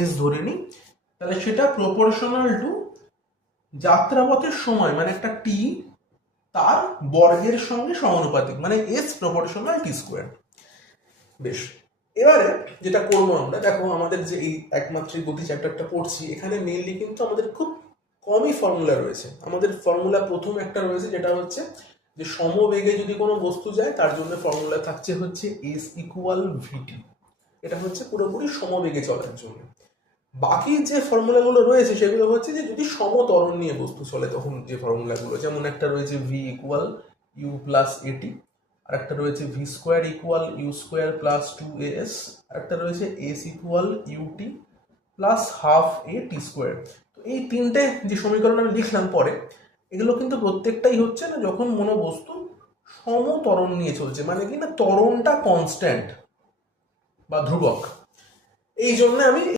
S ধরে নিই, তাহলে সেটা প্রপোর্শনাল টু যাত্রাপথের সময় মানে একটা টি তার বর্গের সঙ্গে সমানুপাতিক, মানে এস প্রপোর্শনাল টি স্কোয়ার। বেশ, এবারে যেটা করবো আমরা, দেখো আমাদের যে এই একমাত্রিক গতি চ্যাপ্টারটা পড়ছি, এখানে মেইনলি কিন্তু আমাদের খুব কমই ফর্মুলা রয়েছে। আমাদের ফর্মুলা প্রথম একটা রয়েছে যেটা হচ্ছে যে সমবেগে যদি কোনো বস্তু যায় তার জন্য ফর্মুলা থাকছে হচ্ছে এস ইকুয়াল ভিটি, এটা হচ্ছে পুরোপুরি সমবেগে চলার জন্য। বাকি যে ফর্মুলাগুলো রয়েছে সেগুলো হচ্ছে যে যদি সমত্বরণ নিয়ে বস্তু চলে তখন যে ফর্মুলাগুলো, যেমন একটা রয়েছে ভি ইকুয়াল ইউ প্লাস এটি, আর একটা রয়েছে v square equal u square plus 2as, আর একটা রয়েছে s equal u t plus half a t square. তো এই তিনটে যে সমীকরণ আমি লিখলাম পরে, এগুলো কিন্তু প্রত্যেকটাই হচ্ছে না যখন কোনো বস্তু সমত্বরণ নিয়ে চলছে, মানে কি না ত্বরণটা কনস্ট্যান্ট বা ধ্রুবক। এই জন্য আমি